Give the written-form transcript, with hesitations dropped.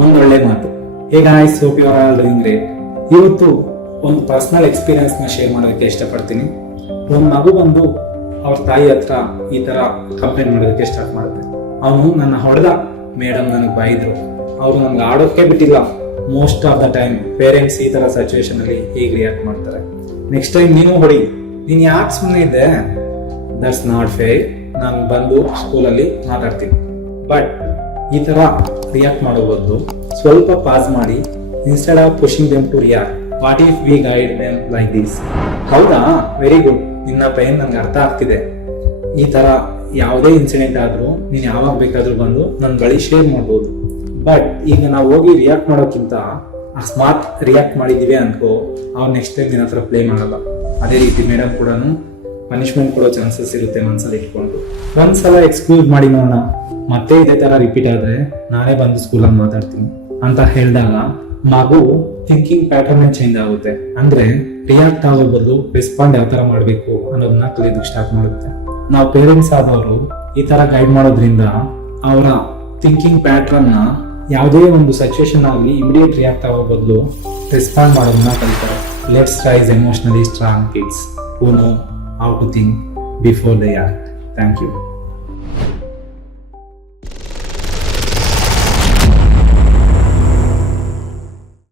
ಒಂದೊಳ್ಳೆ ಮಾತು. Hey guys, hope you are all doing great. ಇವತ್ತು ಒಂದು ಪರ್ಸನಲ್ ಎಕ್ಸ್ಪೀರಿಯನ್ಸ್ ನ ಶೇರ್ ಮಾಡೋದಕ್ಕೆ ಇಷ್ಟಪಡ್ತೀನಿ. ಒಂದು ಮಗು ಬಂದು ಅವ್ರ ತಾಯಿ ಹತ್ರ ಈ ತರ ಕಂಪ್ಲೇಂಟ್ ಮಾಡೋದಕ್ಕೆ ಸ್ಟಾರ್ಟ್ ಮಾಡುತ್ತೆ. ಅವನು ನನ್ನ ಹೊಡೆದ, ಮೇಡಮ್ ನನಗೆ ಬೈದ್ರು, ಅವರು ನನ್ಗೆ ಆಡೋಕ್ಕೆ ಬಿಟ್ಟಿಲ್ಲ. Most of the time parents ಈ ತರ ಸಿಚುವೇಶನ್ ಅಲ್ಲಿ ಹೇಗೆ ರಿಯಾಕ್ಟ್ ಮಾಡ್ತಾರೆ. ನೆಕ್ಸ್ಟ್ ಟೈಮ್ ನೀನು ಹೊಡಿ, ನೀನ್ ಯಾಕೆ ಸುಮ್ಮನೆ ಇದ್ದೆ, ದಟ್ಸ್ ನಾಟ್ ಫೇರ್. ನಾನು ಬಂದು ಸ್ಕೂಲಲ್ಲಿ ಮಾತಾಡ್ತೀನಿ. ಬಟ್ ಈ ತರ ರಿಯಾಕ್ಟ್ ಮಾಡೋ ಬದಲು ಸ್ವಲ್ಪ ಪಾಸ್ ಮಾಡಿ, instead of pushing them to react, what if we guide them like this. ಹೌದಾ, ವೆರಿ ಗುಡ್, ನಿನ್ನ ಪೇನ್ ನಂಗೆ ಅರ್ಥ ಆಗ್ತಿದೆ. ಈ ತರ ಯಾವುದೇ ಇನ್ಸಿಡೆಂಟ್ ಆದ್ರೂ ನೀನ್ ಯಾವಾಗ ಬೇಕಾದ್ರೂ ಬಂದು ನನ್ನ ಬಳಿ ಶೇರ್ ಮಾಡ್ಬೋದು. ಬಟ್ ಈಗ ನಾವು ಹೋಗಿ ರಿಯಾಕ್ಟ್ ಮಾಡೋಕ್ಕಿಂತ ಅಕಸ್ಮಾತ್ ರಿಯಾಕ್ಟ್ ಮಾಡಿದೀವಿ ಅನ್ಕೋ, ಅವ್ರು ನೆಕ್ಸ್ಟ್ ಟೈಮ್ ನಿನ್ನ ಹತ್ರ ಪ್ಲೇ ಮಾಡಲ್ಲ. ಅದೇ ರೀತಿ ಮೇಡಮ್ ಕೂಡ ಪನಿಷ್ಮೆಂಟ್ ಕೊಡೋ ಚಾನ್ಸಸ್ ಇರುತ್ತೆ ಮನ್ಸಲ್ಲಿ ಇಟ್ಕೊಂಡು. ಒಂದ್ಸಲ ಎಕ್ಸ್ಕ್ಯೂಸ್ ಮಾಡಿ ನೋಡೋಣ, ಮತ್ತೆ ಇದೇ ತರ ರಿಪೀಟ್ ಆದ್ರೆ ನಾನೇ ಬಂದು ಸ್ಕೂಲಲ್ಲಿ ಮಾತಾಡ್ತೀನಿ ಅಂತ ಹೇಳಿದಾಗ ಮಗು ಥಿಂಕಿಂಗ್ ಪ್ಯಾಟರ್ನ್ ಚೇಂಜ್ ಆಗುತ್ತೆ. ಅಂದ್ರೆ ರಿಯಾಕ್ಟ್ ಆಗೋ ಬದಲು ರೆಸ್ಪಾಂಡ್ ಯಾವ ತರ ಮಾಡ್ಬೇಕು ಅನ್ನೋದನ್ನ ಕಲಿಯೋದಕ್ಕೆ ಸ್ಟಾರ್ಟ್ ಮಾಡುತ್ತೆ. ನಾವು ಪೇರೆಂಟ್ಸ್ ಆದವರು ಈ ತರ ಗೈಡ್ ಮಾಡೋದ್ರಿಂದ ಅವರ ಥಿಂಕಿಂಗ್ ಪ್ಯಾಟರ್ನ್ ನ ಯಾವುದೇ ಒಂದು ಸಿಚುವೇಶನ್ ಆಗಲಿ ಇಮಿಡಿಯೇಟ್ ರಿಯಾಕ್ಟ್ ಆಗೋ ಬದಲು ರೆಸ್ಪಾಂಡ್ ಮಾಡೋದನ್ನ ಕಲಿತಾರೆ. Let's raise emotionally strong kids who know how to think before they act. Thank you.